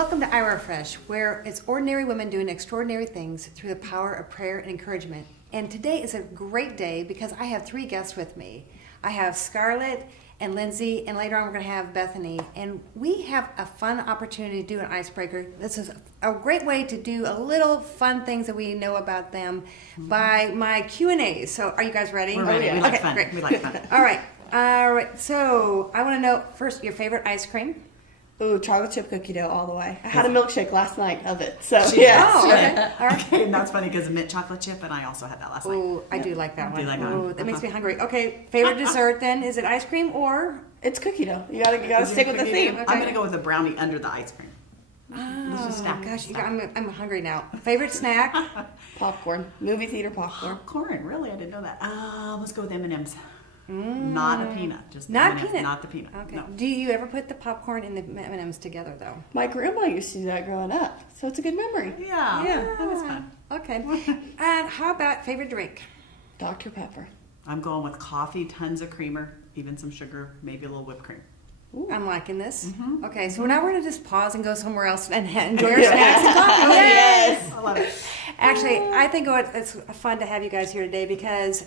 Welcome to iRefresh, where it's ordinary women doing extraordinary things through the power of prayer and encouragement. And today is a great day because I have 3 guests with me. I have Scarlet and Lindsay, and later on we're going to have Bethany. And we have a fun opportunity to do an icebreaker. This is a great way to do a little fun things that we know about them by my Q&As. So are you guys ready? We're ready. We like fun. Great. We like fun. All right. So I want to know first your favorite ice cream. Ooh, chocolate chip cookie dough all the way. I had a milkshake last night of it. So Yeah. Oh, okay. All right. Okay, and that's funny because mint chocolate chip, and I also had that last night. Oh, I do like that one. Do you like that Ooh, one? that makes me hungry. Okay, favorite dessert then? Is it ice cream or? it's cookie dough. You gotta stick with the theme. Okay. I'm going to go with a brownie under the ice cream. Oh, just stack. gosh, I'm hungry now. Favorite snack? Popcorn. Movie theater popcorn. Popcorn, really? I didn't know that. Let's go with M&M's. Not a peanut. Just Not M&Ms, peanut. Not the peanut. Okay. No. Do you ever put the popcorn and the M&Ms together though? My grandma used to do that growing up. So it's a good memory. Yeah. That was fun. Okay. And how about favorite drink? Dr. Pepper. I'm going with coffee, tons of creamer, even some sugar, maybe a little whipped cream. I'm liking this. Mm-hmm. Okay, so now we're going to just pause and go somewhere else and enjoy our snacks and coffee. Oh, yes. I love it. Actually, I think it's fun to have you guys here today because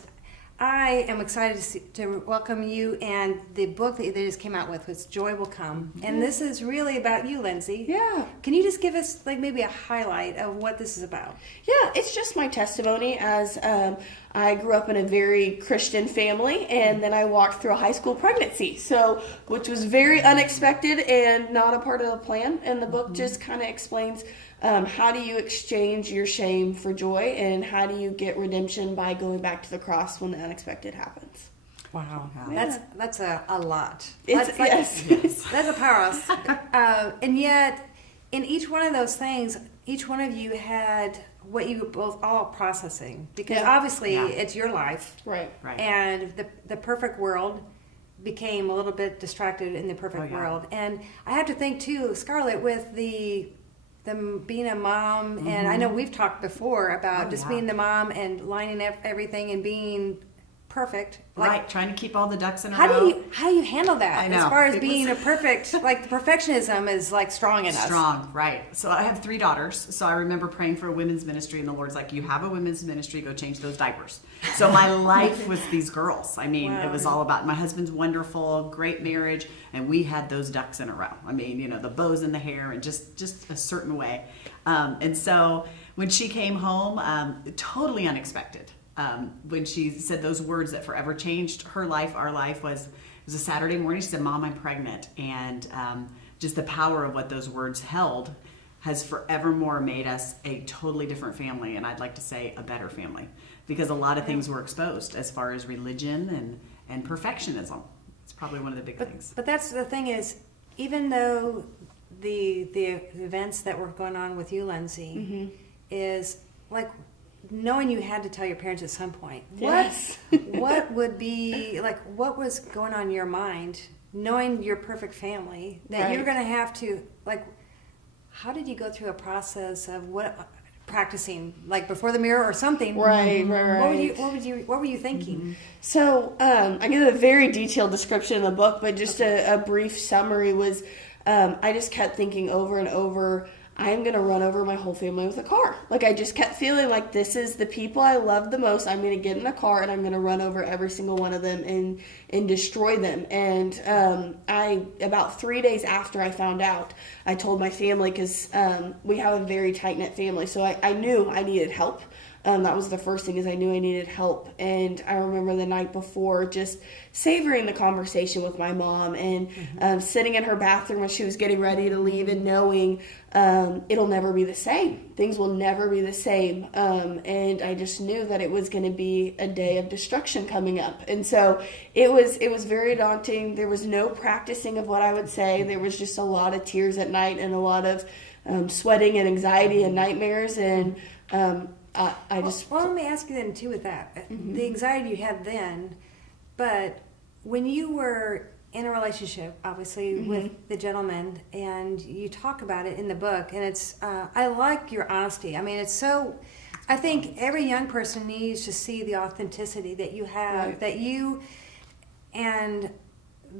I am excited to welcome you and the book that they just came out with Joy Will Come. And this is really about you, Lindsay. Yeah. Can you just give us like maybe a highlight of what this is about? Yeah, it's just my testimony as I grew up in a very Christian family, and then I walked through a high school pregnancy, which was very unexpected and not a part of the plan. And the book just kind of explains how do you exchange your shame for joy, and how do you get redemption by going back to the cross when the unexpected happens. Wow. Yeah. That's a lot. It's, yes. That's a powerhouse. And yet, in each one of those things, each one of you had what you both all processing. Because obviously, it's your life. Right. And the perfect world became a little bit distracted in the perfect world. And I have to think, too, Scarlet, with them being a mom, and I know we've talked before about being the mom and lining up everything and being perfect. Right, trying to keep all the ducks in a row. How do you handle that? I know. As far as It being was- a perfect, like the perfectionism is like strong in us. Strong, right. So I have 3 daughters. So I remember praying for a women's ministry, and the Lord's like, you have a women's ministry, go change those diapers. So my life was these girls. I mean, it was all about, my husband's wonderful, great marriage, and we had those ducks in a row. I mean, the bows in the hair and just a certain way. And so when she came home, totally unexpected. When she said those words that forever changed her life, our life, it was a Saturday morning. She said, Mom, I'm pregnant. And just the power of what those words held has forevermore made us a totally different family. And I'd like to say a better family, because a lot of things were exposed as far as religion and perfectionism. It's probably one of the big things. But that's the thing is, even though the events that were going on with you, Lindsay, is like knowing you had to tell your parents at some point. Yes. What would be like? What was going on in your mind, knowing your perfect family that you're going to have to like? How did you go through a process of practicing like before the mirror or something? Right. What were you thinking? So I give a very detailed description in the book, but just a brief summary was I just kept thinking over and over, I'm going to run over my whole family with a car. Like, I just kept feeling like this is the people I love the most. I'm going to get in a car and I'm going to run over every single one of them and destroy them. And about 3 days after I found out, I told my family, because we have a very tight-knit family. So I knew I needed help. That was the first thing, is I knew I needed help. And I remember the night before just savoring the conversation with my mom and sitting in her bathroom when she was getting ready to leave and knowing it'll never be the same. Things will never be the same. And I just knew that it was going to be a day of destruction coming up. And so it was very daunting. There was no practicing of what I would say. There was just a lot of tears at night and a lot of sweating and anxiety and nightmares. And Well, let me ask you then too with that. The anxiety you had then, but when you were in a relationship, obviously, with the gentleman, and you talk about it in the book, and it's, I like your honesty. I mean, it's so, I think every young person needs to see the authenticity that you have, that you, and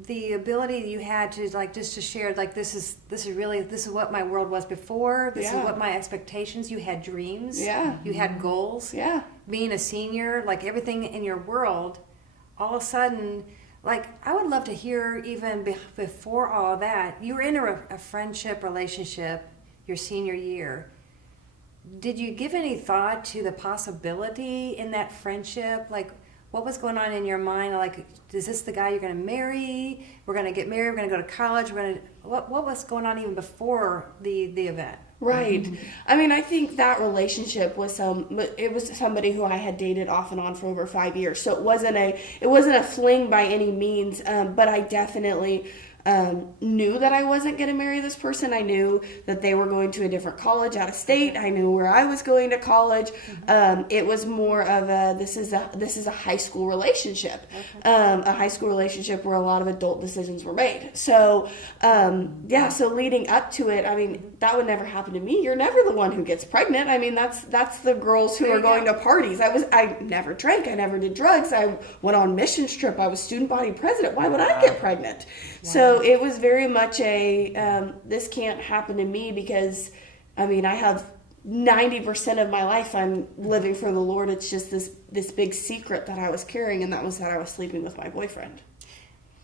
the ability you had to like just to share like this is what my world was before. This is what my expectations. You had dreams. Yeah. You had goals. Yeah. Being a senior, like everything in your world, all of a sudden, like I would love to hear even before all that, you were in a friendship relationship your senior year. Did you give any thought to the possibility in that friendship? Like, what was going on in your mind? Like, is this the guy you're going to marry? We're going to get married. We're going to go to college. What was going on even before the event? Right. I mean, I think that relationship was somebody who I had dated off and on for over 5 years. So it wasn't a fling by any means. But I definitely knew that I wasn't going to marry this person. I knew that they were going to a different college out of state. I knew where I was going to college. It was more of this is a high school relationship, a high school relationship where a lot of adult decisions were made. So so leading up to it, I mean, that would never happen to me. You're never the one who gets pregnant. I mean, that's the girls who are going to parties. I never drank. I never did drugs. I went on missions trip. I was student body president. Why would I get pregnant? Wow. So it was very much this can't happen to me because, I mean, I have 90% of my life I'm living for the Lord. It's just this big secret that I was carrying, and that was that I was sleeping with my boyfriend.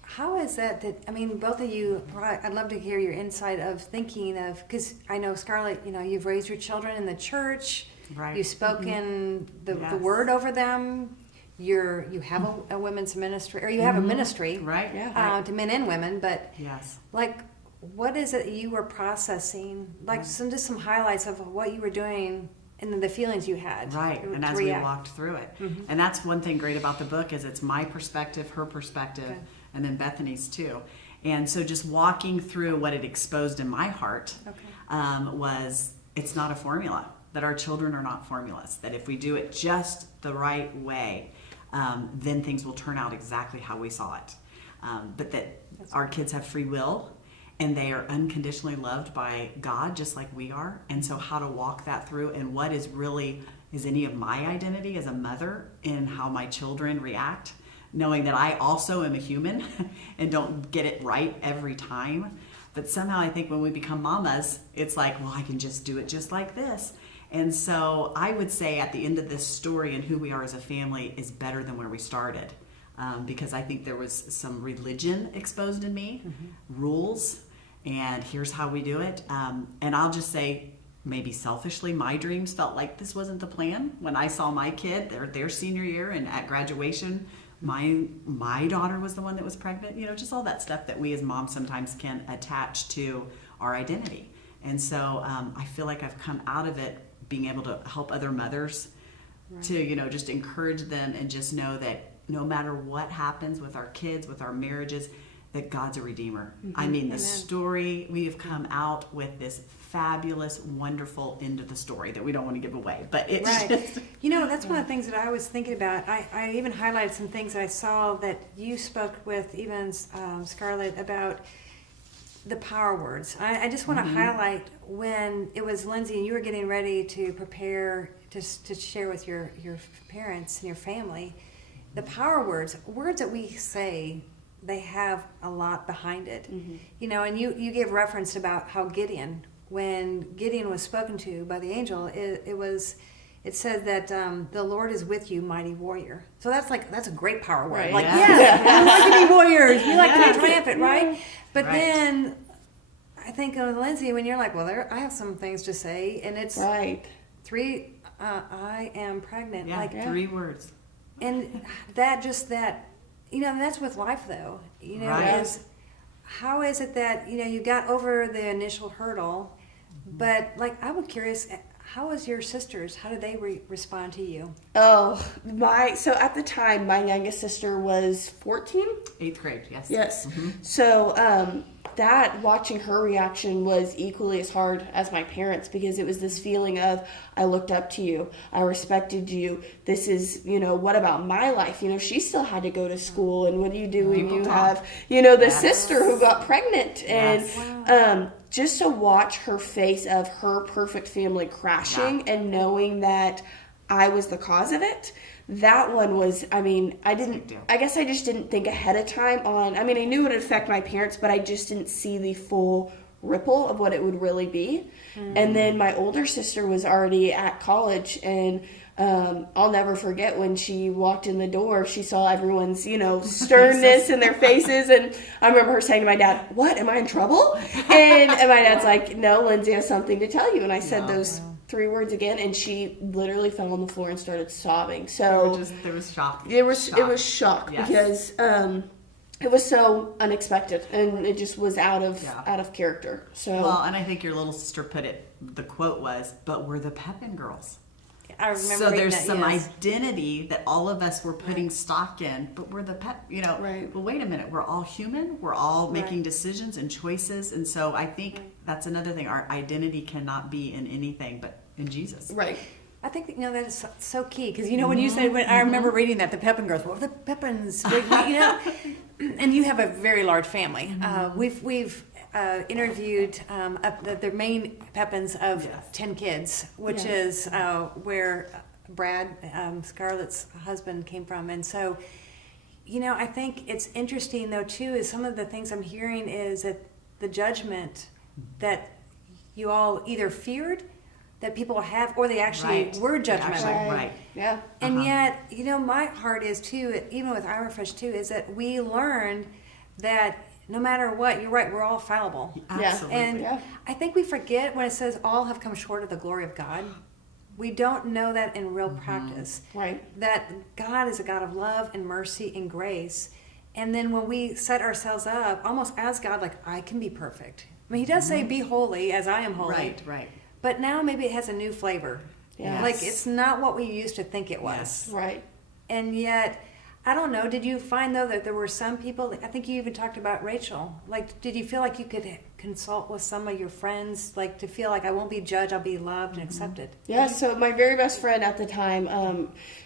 How is that, I mean, both of you, I'd love to hear your insight of thinking of, because I know, Scarlet, you know, you've raised your children in the church. Right. You've spoken the word over them. You have a women's ministry, or you have a ministry, right? Yeah, to men and women. But yes, like, what is it you were processing? Like just some highlights of what you were doing and the feelings you had, right? And as we walked through it, and that's one thing great about the book is it's my perspective, her perspective, and then Bethany's too. And so just walking through what it exposed in my heart was it's not a formula. That our children are not formulas. That if we do it just the right way, then things will turn out exactly how we saw it. But that our kids have free will and they are unconditionally loved by God just like we are. And so how to walk that through and what is any of my identity as a mother in how my children react, knowing that I also am a human and don't get it right every time. But somehow I think when we become mamas, it's like, well, I can just do it just like this. And so I would say at the end of this story and who we are as a family is better than where we started. Because I think there was some religion exposed in me, rules, and here's how we do it. And I'll just say, maybe selfishly, my dreams felt like this wasn't the plan. When I saw my kid, their senior year and at graduation, my daughter was the one that was pregnant. You know, just all that stuff that we as moms sometimes can attach to our identity. And so I feel like I've come out of it being able to help other mothers to, you know, just encourage them and just know that no matter what happens with our kids, with our marriages, that God's a redeemer. I mean, the story, we have come out with this fabulous, wonderful end of the story that we don't want to give away. But it's just... You know, that's one of the things that I was thinking about. I even highlighted some things that I saw that you spoke with, even Scarlet, about the power words. I just want to highlight when it was Lindsay and you were getting ready to prepare to share with your parents and your family, the power words that we say, they have a lot behind it. You know, and you gave reference about how Gideon, when Gideon was spoken to by the angel, it said that the Lord is with you, mighty warrior. So that's a great power word. Right. Like, we like to be warriors. We like to be triumphant, right? But then I think of Lindsay, when you're like, well, I have some things to say, and it's three, I am pregnant. Yeah, like 3 words. And that, you know, that's with life though. You know, is how is it that, you know, you got over the initial hurdle, but like I was curious, how was your sisters? How did they respond to you? So at the time, my youngest sister was 14. 8th grade, yes. Yes. So that watching her reaction was equally as hard as my parents, because it was this feeling of, I looked up to you, I respected you. This is, you know, what about my life? You know, she still had to go to school, and what do you do when you have, you know, the sister who got pregnant, and just to watch her face of her perfect family crashing and knowing that I was the cause of it, that one was, I Big deal. guess I just didn't think ahead of time on, I knew it would affect my parents, but I just didn't see the full ripple of what it would really be. And then my older sister was already at college, and I'll never forget when she walked in the door, she saw everyone's, sternness in their faces. And I remember her saying to my dad, "What, am I in trouble?" And my dad's like, "No, Lindsay has something to tell you." And I said those 3 words again, and she literally fell on the floor and started sobbing. So there was shock. it was shock Yes. because it was so unexpected, and it just was out of character. So Well, and I think your little sister put it, the quote was, "But we're the Pepin girls." I remember So reading there's that, some yes. identity that all of us were putting stock in, but we're the Right. But wait a minute, we're all human. We're all making decisions and choices. And so I think that's another thing. Our identity cannot be in anything but in Jesus. right. I think that is so key because when you said, I remember reading that the Pepin girls, well, the Pepins, and you have a very large family. We've interviewed the main Pepins of 10 kids, which is where Brad, Scarlet's husband, came from, and so I think it's interesting though too is some of the things I'm hearing is that the judgment that you all either feared that people have, or they actually were judgmental. Right. Yeah. And yet, my heart is too, even with iRefresh too, is that we learned that no matter what, you're right, we're all fallible. Absolutely. And I think we forget when it says all have come short of the glory of God. We don't know that in real practice. Right. That God is a God of love and mercy and grace. And then when we set ourselves up almost as God, like, I can be perfect. He does say, be holy as I am holy. Right. But now maybe it has a new flavor. Yes. Like it's not what we used to think it was. Yes. Right. And yet, I don't know, did you find though that there were some people, I think you even talked about Rachel, like did you feel like you could consult with some of your friends, like to feel like I won't be judged, I'll be loved and accepted? Yeah, so my very best friend at the time,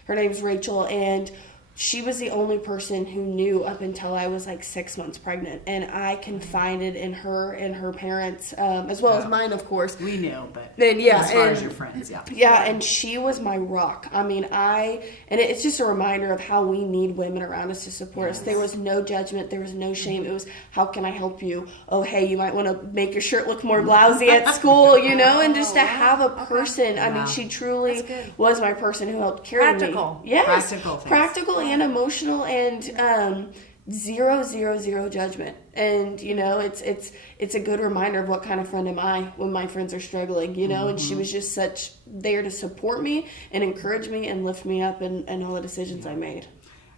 her name's Rachel, and she was the only person who knew up until I was like 6 months pregnant, and I confided in her and her parents, as well as mine, of course. We knew, but Then, as far as your friends, Yeah, and she was my rock. It's just a reminder of how we need women around us to support us. There was no judgment. There was no shame. It was, how can I help you? Oh, hey, you might want to make your shirt look more blousy at school, and just to have a person. She truly was my person who helped carry Practical. me. Yes. Practical things. Practical and emotional, and zero judgment. And it's a good reminder of what kind of friend am I when my friends are struggling, and she was just such there to support me and encourage me and lift me up and all the decisions I made.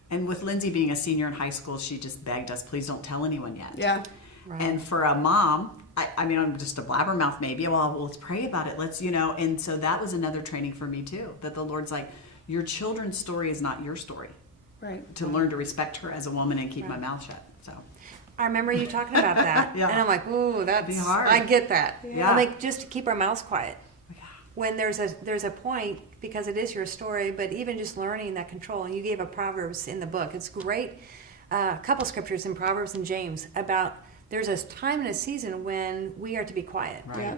And with Lindsay being a senior in high school, she just begged us, please don't tell anyone yet. Yeah. Right. And for a mom, I'm just a blabbermouth maybe. Well, let's pray about it. Let's, and so that was another training for me too, that the Lord's like, your children's story is not your story. Right. To learn to respect her as a woman and keep my mouth shut. So I remember you talking about that. And I'm like, ooh, that's be hard. I get that. Yeah. I'm like, just to keep our mouths quiet. When there's a point, because it is your story, but even just learning that control, and you gave a Proverbs in the book. It's great. A couple scriptures in Proverbs and James about there's a time and a season when we are to be quiet. Right. Yeah.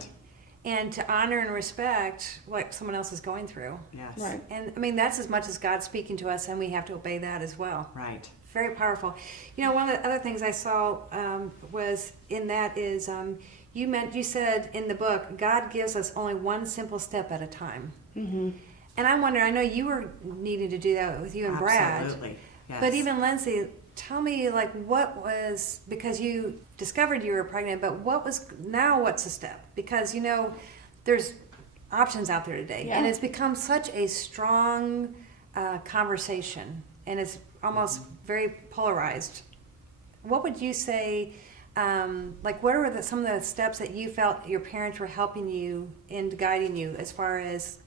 And to honor and respect what someone else is going through. Yes. Right. And that's as much as God speaking to us, and we have to obey that as well. Right. Very powerful. One of the other things I saw was in that is you said in the book, God gives us only one simple step at a time. Mm-hmm. And I'm wondering, I know you were needing to do that with you and Brad. Absolutely. Yes. But even Lindsay, tell me, what was, because you discovered you were pregnant, but what's the step? Because, there's options out there today. Yeah. And it's become such a strong conversation, and it's almost very polarized. What would you say, what are some of the steps that you felt your parents were helping you and guiding you as far as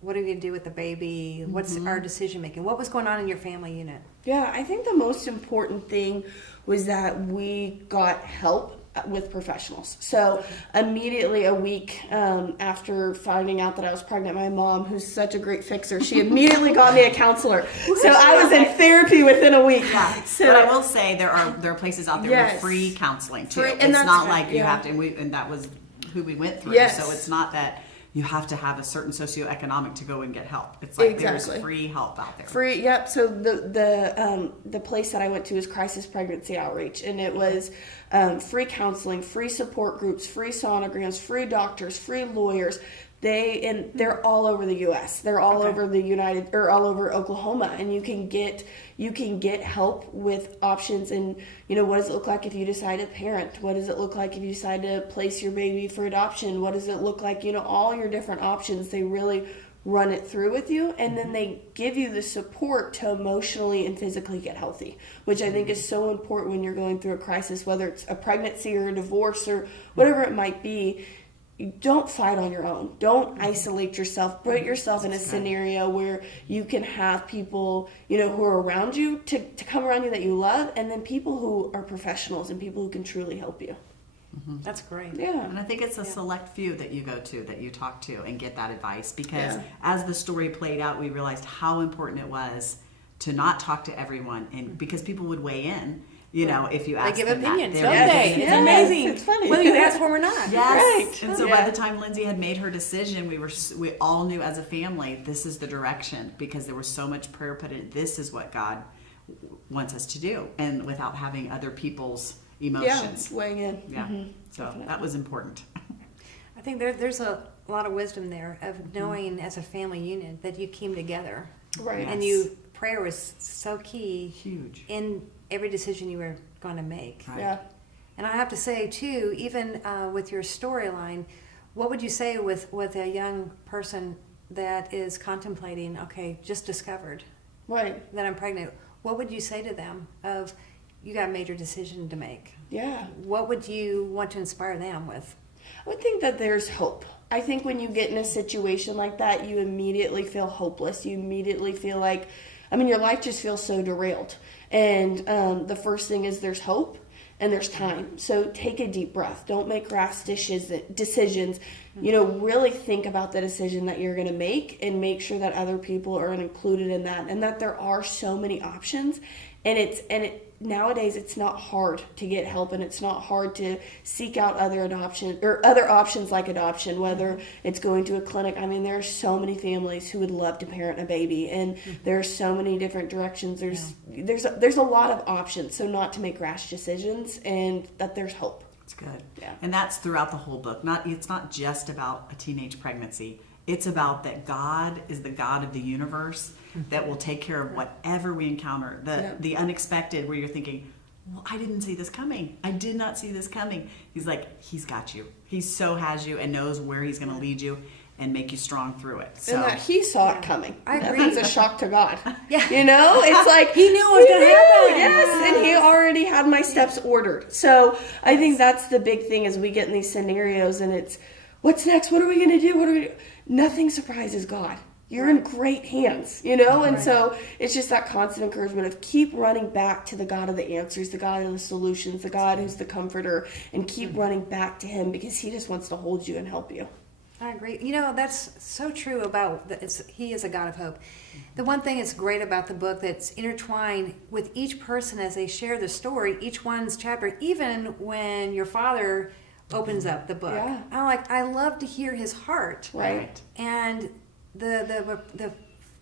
what are we going to do with the baby? What's our decision making? What was going on in your family unit? Yeah, I think the most important thing was that we got help with professionals. So immediately a week after finding out that I was pregnant, my mom, who's such a great fixer, she immediately got me a counselor. So I was in therapy within a week. Yeah. So, but I will say there are places out there with free counseling too. Free, and it's that's not right, like you have to, and that was who we went through. Yes. So it's not that you have to have a certain socioeconomic to go and get help. It's like Exactly. there's free help out there. Free, yep. So the place that I went to is Crisis Pregnancy Outreach, and it was free counseling, free support groups, free sonograms, free doctors, free lawyers. They're all over the U.S. They're all over all over Oklahoma, and you can get help with options. And what does it look like if you decide to parent? What does it look like if you decide to place your baby for adoption? What does it look like? All your different options. They really run it through with you, and then they give you the support to emotionally and physically get healthy, which I think is so important when you're going through a crisis, whether it's a pregnancy or a divorce or whatever it might be. You don't fight on your own. Don't isolate yourself. Put yourself in a scenario where you can have people, who are around you to come around you that you love, and then people who are professionals and people who can truly help you. That's great. Yeah. And I think it's a select few that you go to, that you talk to and get that advice, because as the story played out, we realized how important it was to not talk to everyone, and because people would weigh in. If you ask They give them opinions, that, don't they? It's Yes, amazing. it's funny. Whether you ask for them or not. Yes. Right. And so Yeah. by the time Lindsay had made her decision, we all knew as a family, this is the direction, because there was so much prayer put in. This is what God wants us to do, and without having other people's emotions. Weighing in. Yeah. So that was important. I think there's a lot of wisdom there of knowing as a family unit that you came together. Right. And prayer was so key. Huge. In every decision you were going to make. Right. Yeah. And I have to say, too, even with your storyline, what would you say with a young person that is contemplating, just discovered Right. that I'm pregnant? What would you say to them of, you got a major decision to make? Yeah. What would you want to inspire them with? I would think that there's hope. I think when you get in a situation like that, you immediately feel hopeless. You immediately feel like, your life just feels so derailed. And the first thing is there's hope and there's time. So take a deep breath. Don't make rash decisions. Really think about the decision that you're going to make, and make sure that other people are included in that, and that there are so many options. And nowadays it's not hard to get help, and it's not hard to seek out other options like adoption, whether it's going to a clinic. There are so many families who would love to parent a baby, and there are so many different directions. There's a lot of options, so not to make rash decisions, and that there's hope. It's good. Yeah. And that's throughout the whole book. It's not just about a teenage pregnancy. It's about that God is the God of the universe that will take care of whatever we encounter. The unexpected, where you're thinking, well, I didn't see this coming. I did not see this coming. He's like, he's got you. He so has you and knows where he's going to lead you and make you strong through it. So And that he saw it coming. I agree. That's a shock to God. Yeah. It's like He knew it was going to happen. Yes, and he already had my steps ordered. So I think that's the big thing as we get in these scenarios, and it's, what's next? What are we going to do? Nothing surprises God. You're in great hands, And so it's just that constant encouragement of keep running back to the God of the answers, the God of the solutions, the God who's the comforter, and keep running back to him, because he just wants to hold you and help you. I agree. That's so true about he is a God of hope. The one thing that's great about the book that's intertwined with each person as they share the story, each one's chapter, even when your father opens up the book. Yeah. I love to hear his heart. Right. And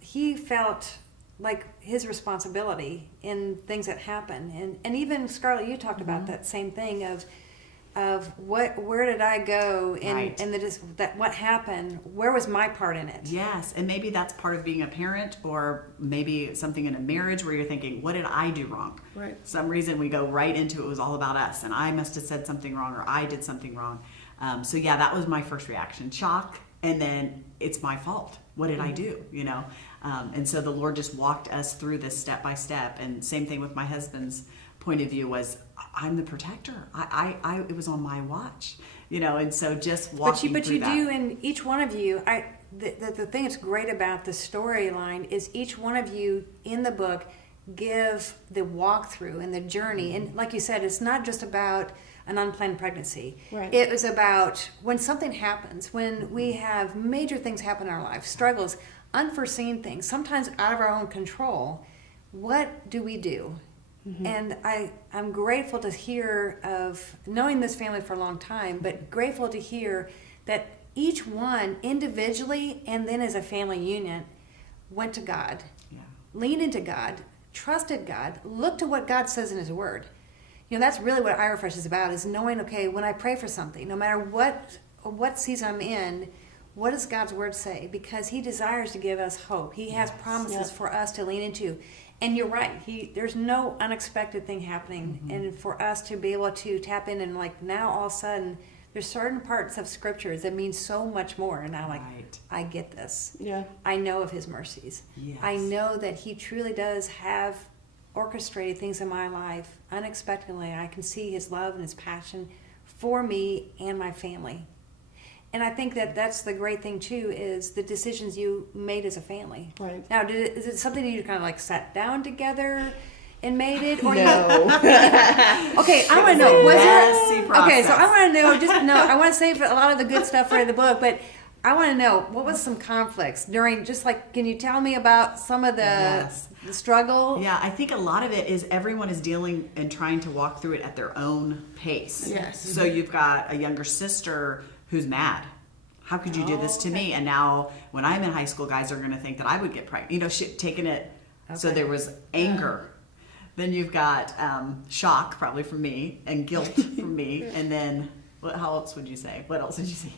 he felt like his responsibility in things that happen. And even Scarlet, you talked about that same thing of where did I go and what happened? Where was my part in it? yes, and maybe that's part of being a parent, or maybe something in a marriage where you're thinking, what did I do wrong? Right. Some reason we go right into it was all about us, and I must have said something wrong, or I did something wrong. So that was my first reaction, shock, and then it's my fault. What did I do? And so the Lord just walked us through this step by step. And same thing with my husband's point of view was, I'm the protector. It was on my watch, and so just walking But through you that. do, and each one of you, the thing that's great about the storyline is each one of you in the book give the walkthrough and the journey. And like you said, it's not just about an unplanned pregnancy. Right. It was about when something happens, when we have major things happen in our life, struggles, unforeseen things, sometimes out of our own control. What do we do? And I'm grateful to hear of knowing this family for a long time, but grateful to hear that each one individually and then as a family unit went to God, leaned into God, trusted God, looked to what God says in His Word. You know, that's really what iRefresh is about, is knowing, okay, when I pray for something, no matter what season I'm in, what does God's Word say? Because He desires to give us hope. He has promises for us to lean into. And you're right. There's no unexpected thing happening. And for us to be able to tap in and like now all of a sudden, there's certain parts of scriptures that mean so much more. And I'm like, I get this. Yeah. I know of His mercies. Yes. I know that He truly does have orchestrated things in my life unexpectedly. I can see His love and His passion for me and my family. And I think that that's the great thing too, is the decisions you made as a family. Right. Now, is it something that you kind of like sat down together and made it? Or No. Okay, I want to know. Was messy there? process. Okay, so I want to know. I want to save a lot of the good stuff for the book, but I want to know what was some conflicts during. Just like, can you tell me about some of the struggle? Yeah, I think a lot of it is everyone is dealing and trying to walk through it at their own pace. Yes. So you've got a younger sister who's mad. How could you do this to me? And now when I'm in high school, guys are going to think that I would get pregnant. You know, taking it. So there was anger. Then you've got shock, probably from me, and guilt from me. And then, how else would you say? What else did you say?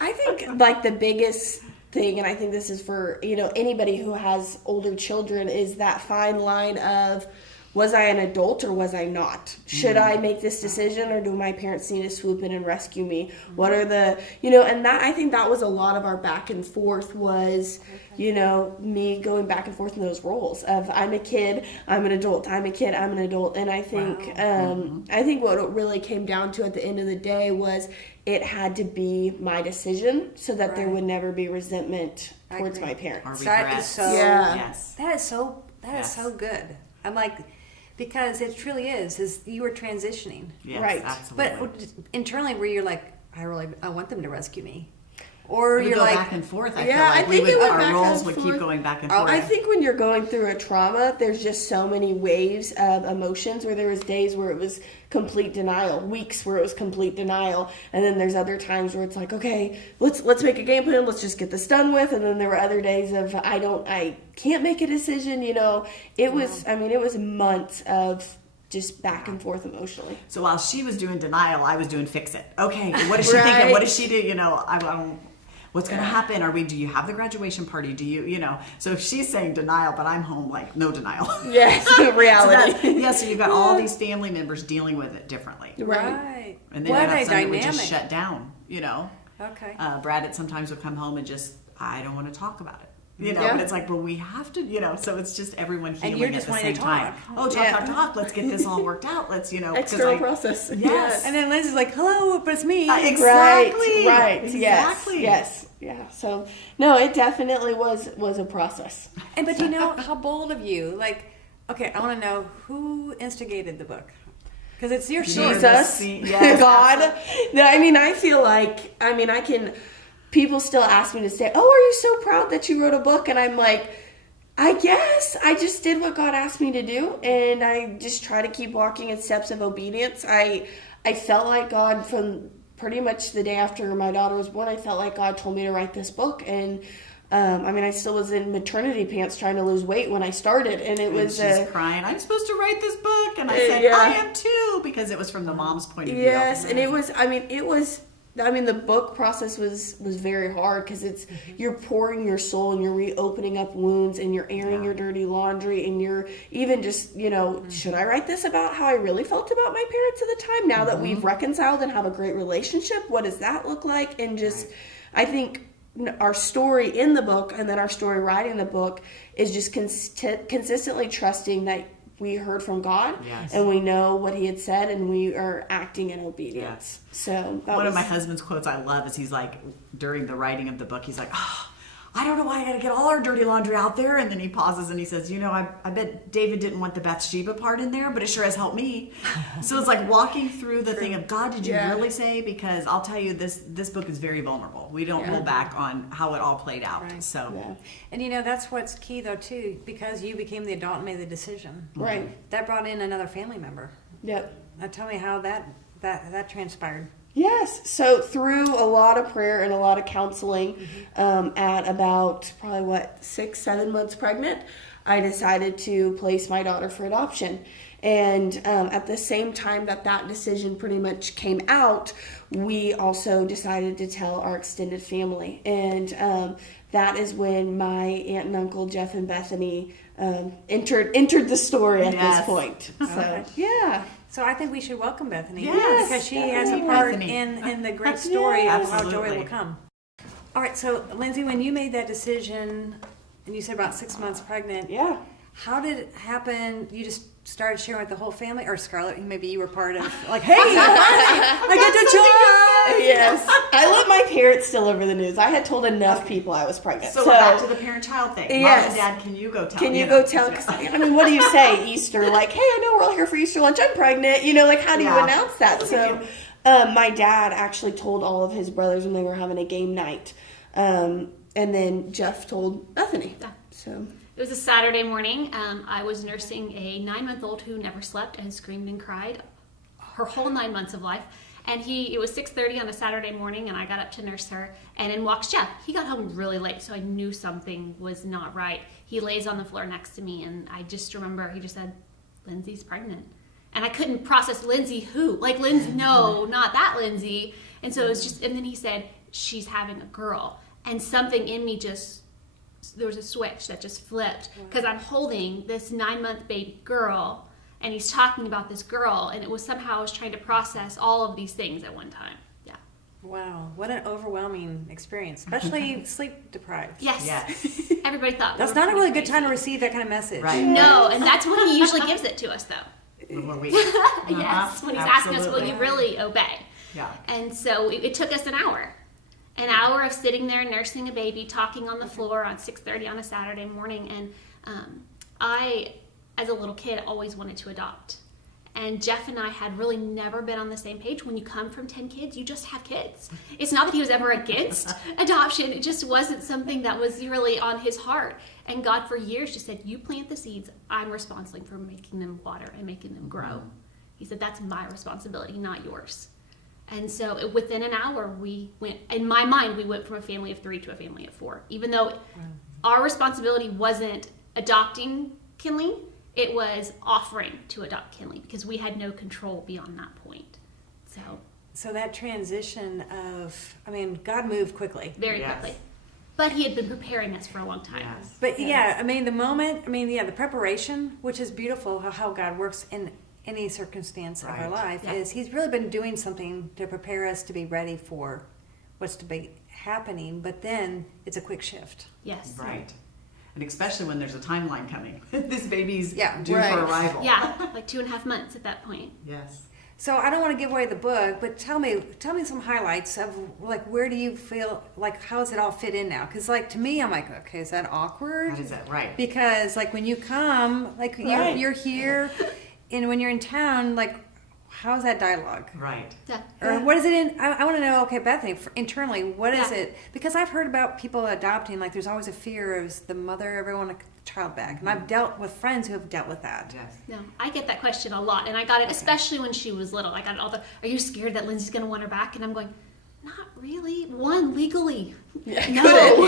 I think like the biggest thing, and I think this is for, you know, anybody who has older children, is that fine line of, was I an adult or was I not? Should I make this decision, or do my parents need to swoop in and rescue me? What are the, you know, and that, I think that was a lot of our back and forth was, you know, me going back and forth in those roles of I'm a kid, I'm an adult, I'm a kid, I'm an adult. And I think, I think what it really came down to at the end of the day was it had to be my decision so that there would never be resentment towards my parents. That is so. Yes. That is so. That is so good. I'm like, because it truly is you were transitioning. Yes, Right. absolutely. But internally, where you're like, I want them to rescue me, or we you're go like, back and forth. I Yeah, I feel like think it went our back roles and would forth. keep going back and forth. I think when you're going through a trauma, there's just so many waves of emotions where there was days where it was complete denial, weeks where it was complete denial, and then there's other times where it's like, okay, let's make a game plan, let's just get this done with, and then there were other days of I can't make a decision, you know. It was, I mean, it was months of just back and forth emotionally. So while she was doing denial, I was doing fix it. Okay, what is she thinking? What does she do? You know, what's going to happen? Do you have the graduation party? Do you know? So if she's saying denial, but I'm home like no denial. Yes, reality. So you've got all these family members dealing with it differently. right. And then What you have a somebody would dynamic. just shut down, you know. Okay. Brad sometimes would come home and just, I don't want to talk about it. You know, Yeah. but it's like, well, we have to, you know, so it's just everyone healing you're at just the wanting same to time. talk. Oh, talk. Let's get this all worked out. Let's, you know. 'cause External process. Yes. And then Lindsay's like, hello, but it's me. Exactly. Right. Exactly. Yes. Yeah. So no, it definitely was a process. But you know, how bold of you. Like, okay, I want to know who instigated the book. Because it's your story. Jesus, Yes, God. No, I mean, I feel like, I can, people still ask me to say, oh, are you so proud that you wrote a book? And I'm like, I guess I just did what God asked me to do. And I just try to keep walking in steps of obedience. I felt like God, from pretty much the day after my daughter was born, I felt like God told me to write this book. And I still was in maternity pants trying to lose weight when I started, and it was she's crying, I'm supposed to write this book, and I said, yeah. I am too, because it was from the mom's point of view. Yes, and it was the book process was very hard because it's you're pouring your soul and you're reopening up wounds and you're airing your dirty laundry, and you're even just, you know, should I write this about how I really felt about my parents at the time, now that we've reconciled and have a great relationship? What does that look like? And just I think our story in the book and then our story writing the book is just consistently trusting that we heard from God and we know what he had said and we are acting in obedience. So one of my husband's quotes I love is he's like, during the writing of the book, he's like, oh, I don't know why I got to get all our dirty laundry out there. And then he pauses and he says, you know, I bet David didn't want the Bathsheba part in there, but it sure has helped me. So it's like walking through the thing of, God, did you really say? Because I'll tell you, this book is very vulnerable. We don't hold back on how it all played out. Right. So, And you know, that's what's key though too, because you became the adult and made the decision. Right. That brought in another family member. Yep. Now tell me how that transpired. Yes. So through a lot of prayer and a lot of counseling, at about probably 6-7 months pregnant, I decided to place my daughter for adoption. And at the same time that decision pretty much came out, we also decided to tell our extended family. And that is when my aunt and uncle, Jeff and Bethany, entered the story at this point. So, yeah. So I think we should welcome Bethany. Yes, because she definitely. has a part Bethany. in the great story of how joy Absolutely. will come. All right, so Lindsay, when you made that decision, and you said about 6 months pregnant, Yeah. how did it happen? You just started sharing with the whole family, or Scarlet? Maybe you were part of, like, hey, I get to join. Yes. I let my parents still over the news. I had told enough people I was pregnant. So we're back to the parent-child thing. Yes. Mom and Dad, can you go tell? Can you go tell? 'Cause, I mean, what do you say, Easter? Like, hey, I know we're all here for Easter lunch. I'm pregnant. Like, how do you Yeah. announce that? So, my dad actually told all of his brothers when they were having a game night. And then Jeff told Bethany. Yeah. So, It was a Saturday morning. I was nursing a 9-month-old who never slept and screamed and cried her whole 9 months of life. And it was 6:30 on a Saturday morning, and I got up to nurse her. And in walks Jeff. He got home really late, so I knew something was not right. He lays on the floor next to me, and I just remember he just said, "Lindsay's pregnant." And I couldn't process Lindsay who? Like, Lindsay, no, not that Lindsay. And so it was just, and then he said, "She's having a girl." And something in me there was a switch that just flipped, because I'm holding this 9-month baby girl, and he's talking about this girl, and it was somehow I was trying to process all of these things at one time. Yeah. Wow, what an overwhelming experience, especially sleep deprived. Yes. Yes. Everybody thought That's we were not a really good crazy. time to receive that kind of message. Right. No, and that's when he usually gives it to us, though. When we, Yes, when he's asking us, "Will Absolutely. you really obey?" Yeah. And so it took us an hour of sitting there nursing a baby, talking on the floor on 6:30 on a Saturday morning. And I, as a little kid, always wanted to adopt. And Jeff and I had really never been on the same page. When you come from 10 kids, you just have kids. It's not that he was ever against adoption. It just wasn't something that was really on his heart. And God for years just said, "You plant the seeds. I'm responsible for making them water and making them grow." He said, "That's my responsibility, not yours." And so within an hour, we went, in my mind, we went from a family of 3 to a family of 4. Even though our responsibility wasn't adopting Kinley, it was offering to adopt Kinley, because we had no control beyond that point. So that transition God moved quickly. very Yes. quickly. But he had been preparing us for a long time. Yes. But the preparation, which is beautiful, how God works in any circumstance of our Right. life, Yeah. is he's really been doing something to prepare us to be ready for what's to be happening, but then it's a quick shift. Yes. Right. And especially when there's a timeline coming. This baby's Yeah, due right. for arrival. Yeah, like 2.5 months at that point. Yes. So I don't want to give away the book, but tell me some highlights of, like, where do you feel, like, how does it all fit in now? Because, like, to me, I'm like, okay, is that awkward? How is that right? Because, like, when you come, like, Right. you're here, and when you're in town, like, how's that dialogue? Right. Yeah. Or what is it in? I want to know. Okay, Bethany, internally, what is Yeah. it? Because I've heard about people adopting. Like, there's always a fear of, is the mother ever want a child back? And I've dealt with friends who have dealt with that. Yes. No, I get that question a lot, and I got it especially when she was little. I got all the, "Are you scared that Lindsay's going to want her back?" And I'm going, "Not really. One, legally, yeah, no."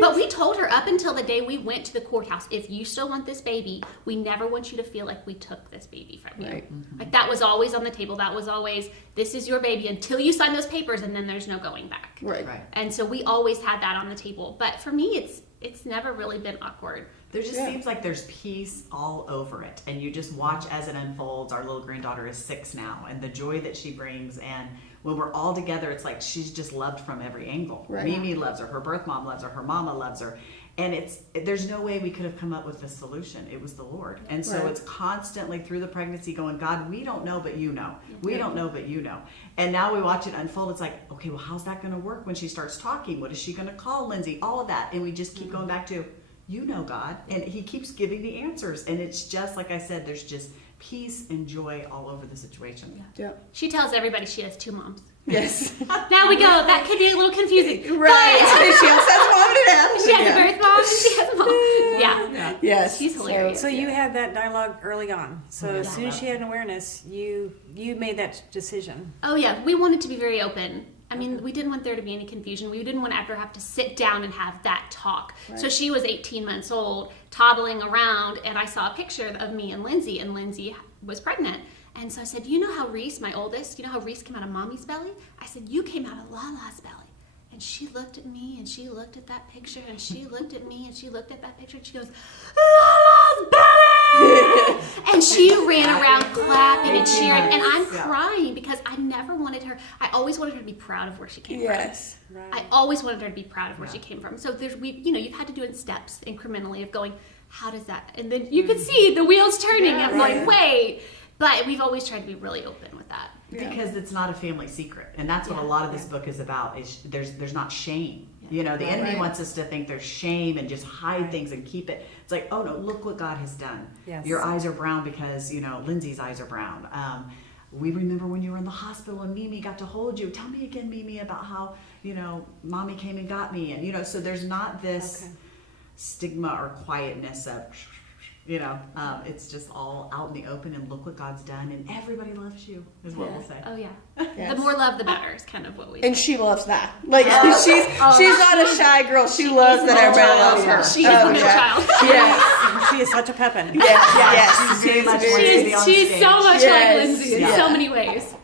But we told her up until the day we went to the courthouse, "If you still want this baby, we never want you to feel like we took this baby from you." Right. Like, that was always on the table. That was always, "This is your baby until you sign those papers, and then there's no going back." Right. Right. And so we always had that on the table. But for me, it's never really been awkward. There just Yeah. seems like there's peace all over it. And you just watch as it unfolds. Our little granddaughter is 6 now, and the joy that she brings. And when we're all together, it's like she's just loved from every angle. Right. Mimi loves her birth mom loves her mama loves her. And there's no way we could have come up with a solution. It was the Lord. And so Right. it's constantly through the pregnancy going, "God, we don't know, but you know. We don't know, but you know." And now we watch it unfold. It's like, okay, well, how's that going to work when she starts talking? What is she going to call Lindsay? All of that. And we just keep going back to, "You know, God." And he keeps giving the answers. And it's just, like I said, there's just peace and joy all over the situation. Yeah. She tells everybody she has 2 moms. Yes. Now we go. That could be a little confusing. Right. But She also has mom and dad. she has a birth mom and she has a mom. Yeah. Yes. She's hilarious. So you had that dialogue early on. So as Yeah. soon as she had an awareness, you made that decision. Oh yeah, we wanted to be very open. I mean, we didn't want there to be any confusion. We didn't want to ever have to sit down and have that talk. Right. So she was 18 months old, toddling around, and I saw a picture of me and Lindsay was pregnant. And so I said, you know how Reese, my oldest, you know how Reese came out of mommy's belly? I said, you came out of Lala's belly. And she looked at me, and she looked at that picture, and she looked at me, and she looked at that picture, and she goes, Lala's belly! And she ran around clapping and cheering, and I'm crying because I never wanted her, I always wanted her to be proud of where she came from. Yes. Right. I always wanted her to be proud of where she came from. So you've had to do it in steps, incrementally, of going, how does that, and then you could see the wheels turning. I'm like, wait. But we've always tried to be really open with that. Because it's not a family secret, and that's what a lot of this book is about. Is there's not shame. You know, the enemy wants us to think there's shame and just hide things and keep it. It's like, oh no, look what God has done. Yes. Your eyes are brown because Lindsay's eyes are brown. We remember when you were in the hospital and Mimi got to hold you. Tell me again, Mimi, about how mommy came and got me, and so there's not this stigma or quietness of. It's just all out in the open, and look what God's done, and everybody loves you, is what we'll say. Oh yeah. Yes. The more love, the better is kind of what we And say. she loves that. Like she's not a shy girl. She loves that everybody loves her. She is the middle child. Yes. She is such a Pepin. Yes. She's very much wanting to be on She's stage. so much Yes. like Lindsay in Yeah. so many ways.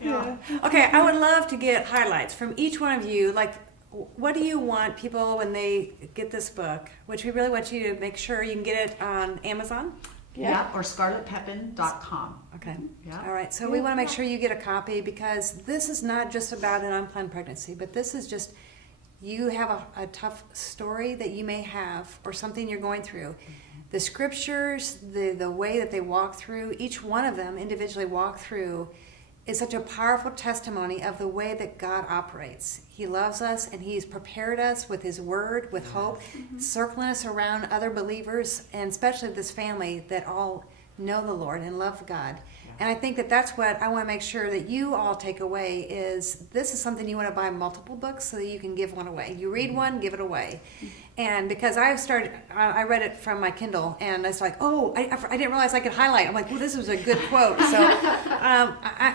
Okay, I would love to get highlights from each one of you. Like, what do you want people when they get this book? Which we really want you to make sure you can get it on Amazon. Yeah, or scarletpepin.com. Okay. Yeah. All right. So we want to make sure you get a copy, because this is not just about an unplanned pregnancy, but this is just you have a tough story that you may have or something you're going through. The scriptures, the way that they walk through, each one of them individually walk through, is such a powerful testimony of the way that God operates. He loves us, and He's prepared us with His Word, with hope, circling us around other believers, and especially this family that all know the Lord and love God. And I think that that's what I want to make sure that you all take away is this is something you want to buy multiple books so that you can give one away. You read one, give it away. And because I read it from my Kindle, and it's like, oh, I didn't realize I could highlight. I'm like, well, this was a good quote. So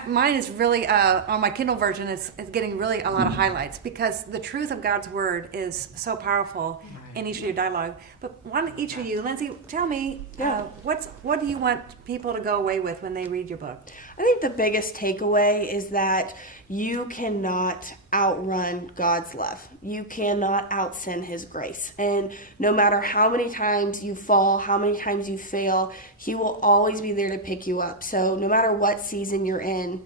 mine is really, on my Kindle version, it's getting really a lot of highlights, because the truth of God's Word is so powerful in each of your dialogue. But each of you, Lindsay, tell me, what do you want people to go away with when they read your book? I think the biggest takeaway is that you cannot outrun God's love. You cannot out-sin His grace. And no matter how many times you fall, how many times you fail, He will always be there to pick you up. So no matter what season you're in,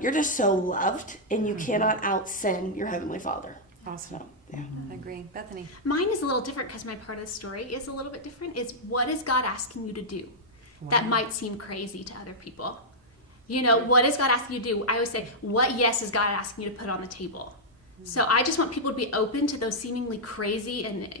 you're just so loved, and you cannot out-sin your Heavenly Father. Awesome. Yeah, I agree. Bethany? Mine is a little different because my part of the story is a little bit different. Is what is God asking you to do that might seem crazy to other people? What is God asking you to do? I always say, what yes is God asking you to put on the table? So I just want people to be open to those seemingly crazy and,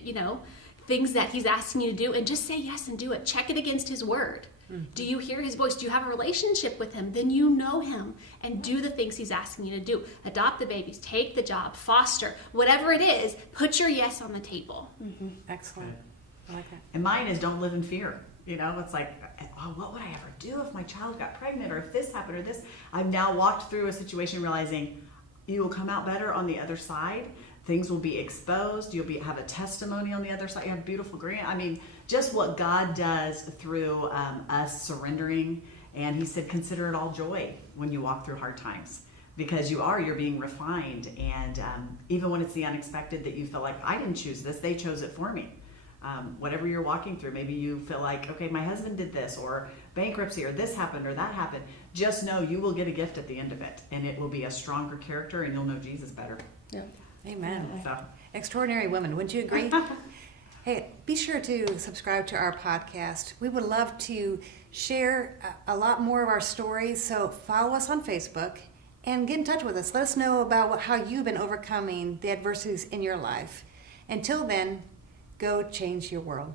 things that He's asking you to do, and just say yes and do it. Check it against His Word. Do you hear His voice? Do you have a relationship with Him? Then you know Him, and do the things He's asking you to do. Adopt the babies, take the job, foster, whatever it is, put your yes on the table. Excellent. I like that. And mine is don't live in fear. It's like, oh, what would I ever do if my child got pregnant, or if this happened, or this? I've now walked through a situation realizing you will come out better on the other side. Things will be exposed. You'll have a testimony on the other side. You have beautiful grant. I mean, just what God does through us surrendering. And He said, consider it all joy when you walk through hard times, because you're being refined. And even when it's the unexpected that you feel like, I didn't choose this, they chose it for me. Whatever you're walking through, maybe you feel like, okay, my husband did this, or bankruptcy, or this happened, or that happened. Just know you will get a gift at the end of it, and it will be a stronger character, and you'll know Jesus better. Yeah. Amen. So. Extraordinary women, wouldn't you agree? Hey, be sure to subscribe to our podcast. We would love to share a lot more of our stories, so follow us on Facebook and get in touch with us. Let us know about how you've been overcoming the adversities in your life. Until then, go change your world.